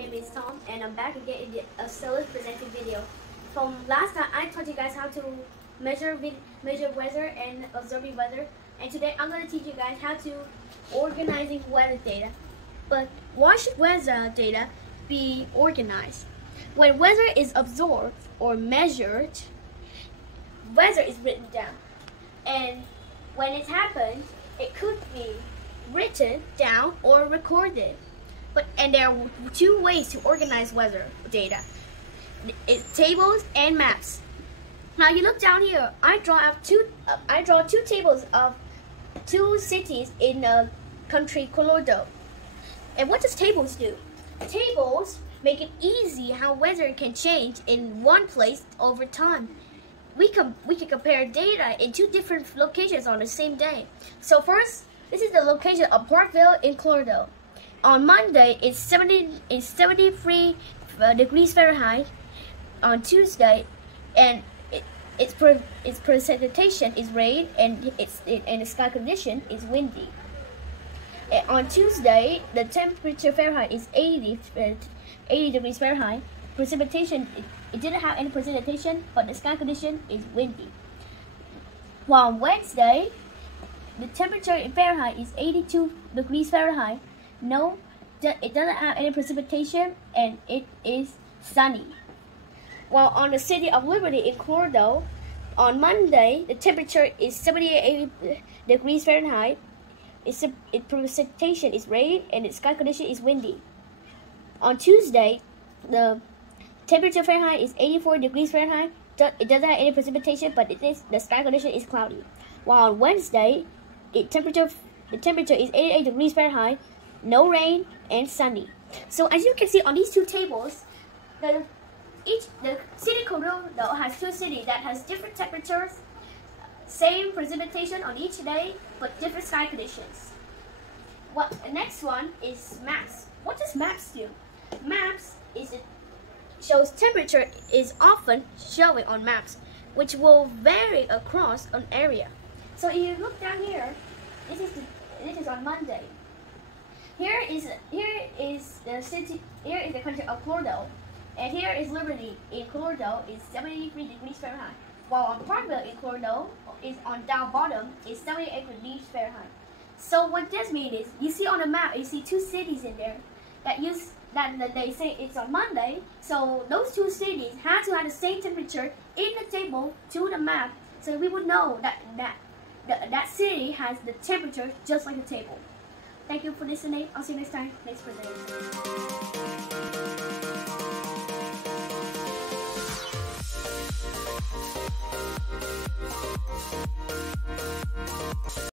name is Tom, and I'm back again in a solo presenting video. From last time, I taught you guys how to measure weather and observing weather, and today I'm going to teach you guys how to organizing weather data. But why should weather data be organized? When weather is observed or measured, weather is written down, and when it happens, it could be written down or recorded. And there are two ways to organize weather data. It's tables and maps. Now you look down here. I draw two tables of two cities in the country Colorado. And what does tables do? Tables make it easy how weather can change in one place over time. We can compare data in two different locations on the same day. So first, this is the location of Parkville in Colorado. On Monday, it's 73 degrees Fahrenheit. On Tuesday, and its precipitation is rain, and the sky condition is windy. And on Tuesday, the temperature Fahrenheit is 80 degrees Fahrenheit. Precipitation, it didn't have any precipitation, but the sky condition is windy. While on Wednesday, the temperature in Fahrenheit is 82 degrees Fahrenheit. No, it doesn't have any precipitation, and it is sunny. While on the city of Liberty in Colorado, on Monday, the temperature is 78 degrees Fahrenheit. Its precipitation is rain, and its sky condition is windy. On Tuesday, the temperature Fahrenheit is 84 degrees Fahrenheit. It doesn't have any precipitation, but the sky condition is cloudy. While on Wednesday, the temperature is 88 degrees Fahrenheit. No rain and sunny. So as you can see on these two tables, the city Colorado has two cities that has different temperatures, same precipitation on each day, but different sky conditions. The next one is maps. What does maps do? Maps shows temperature is often showing on maps, which will vary across an area. So if you look down here, this is on Monday. Here is the country of Colorado, and here is Liberty in Colorado is 73 degrees Fahrenheit. While on Parkville in Colorado is on down bottom is 78 degrees Fahrenheit. So what this means is you see on the map, you see two cities in there that they say it's on Monday. So those two cities have to have the same temperature in the table to the map, so we would know that city has the temperature just like the table. Thank you for listening. I'll see you next time. Thanks for listening.